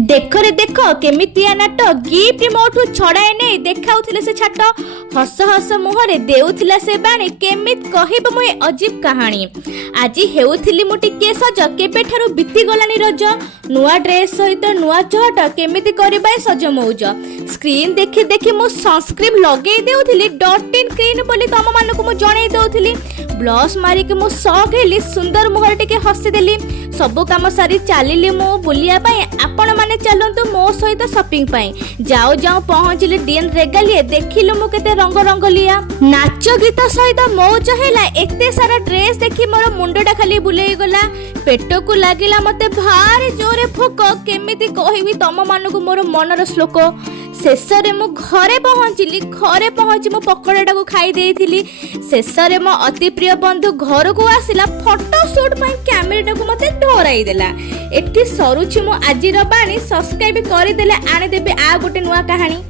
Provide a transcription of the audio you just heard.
देख रे देख केमितिया नाट गिफ्ट मोठू छड़ाए नहीं देखाउथिले से छाट हस हस मुहरे देउथिला से बाणी केमित कहिब मुए अजीब कहानी। आज हेउथिली मु टिके सज केबे ठारू बीती गलानी रज नुआ ड्रेस सहित नुआ चहट केमिति करबाय सज मौज स्क्रीन देखि देखि मु सनस्क्रीन लगे देउथिली डॉट इन क्रीन बोली तम मानको मु जणै देउथिली ब्लश मारी के मु शौक हेली सुंदर मुहर टिके हसी देली सब काम सारी चलिली मु बुलिया पाए आपण माने चलंतु मो सहित शॉपिंग पाए जाओ जाओ पहुंचली डीएन रेगालिए देखिलु मु केते रंग रंग लिया नाच गीत सहित मौज हैला एते सारा ड्रेस देखि मोर मुंडटा खाली बुलेई गला पेट को लागिला मते भारी जोरे भोक केमिति कहिबी तम मानको मोर मनर श्लोक शेषरे मु घरे पहुंची मो पकोड़ाटा को खाई देइथिली शेषरे मो अति प्रिय बंधु घर को आसिला फोटो शूट पई कैमराटा को मते डराई देला एठी सरुछि मु आजिर बाणी सब्सक्राइब करि देले आने देबे आ गोटे नुआ कहानी।